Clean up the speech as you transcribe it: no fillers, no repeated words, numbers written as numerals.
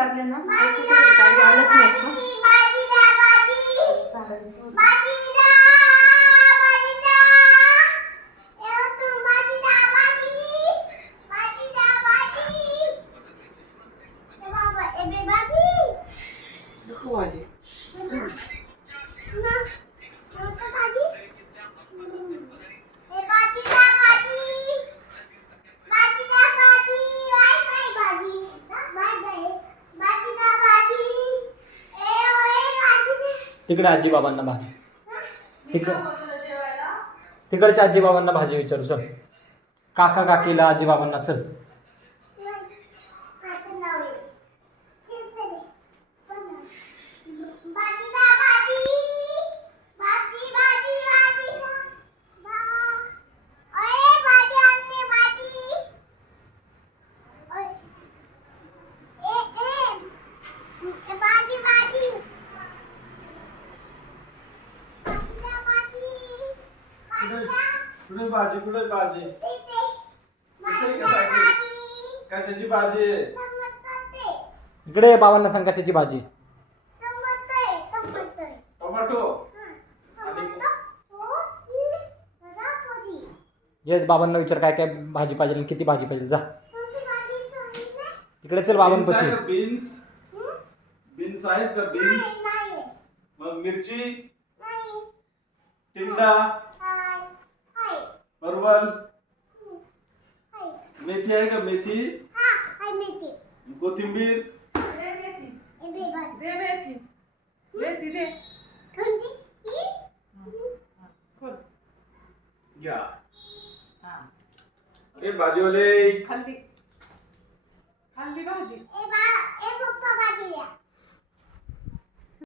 लागले ना काही आलंच नाही का? चालायचं. तिकडे आजी बाबांना भाजी तिकडच्या आजी बाबांना भाजी विचारू चल. काका काकीला आजी बाबांना चल. कुठे भाजी कुठे भाजी कशाची भाजी आहे? इकडे बाबांना सांग कशाची भाजी. टोमॅटो ये बाबांना विचार काय काय भाजी पाहिजे आणि किती भाजी पाहिजे. जा तिकडे चल बाबांपाशी. बीन्स बीन्स आहेत का? बीन्स मग मिरची टिंडा परवल मेथी आहे का? मेथी कोथिंबीर घ्या. अरे भाजीवाले खाल्ली भाजी.